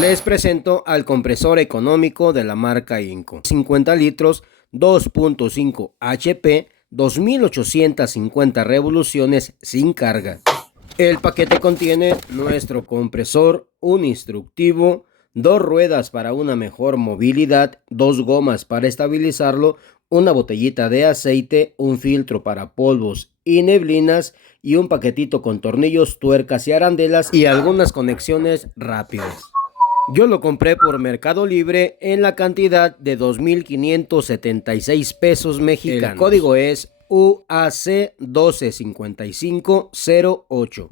Les presento al compresor económico de la marca Inco. 50 litros, 2.5 HP, 2850 revoluciones sin carga. El paquete contiene nuestro compresor, un instructivo, 2 ruedas para una mejor movilidad, 2 gomas para estabilizarlo, una botellita de aceite, un filtro para polvos y neblinas y un paquetito con tornillos, tuercas y arandelas y algunas conexiones rápidas. Yo lo compré por Mercado Libre en la cantidad de 2,576 pesos mexicanos. El código es UAC 125508.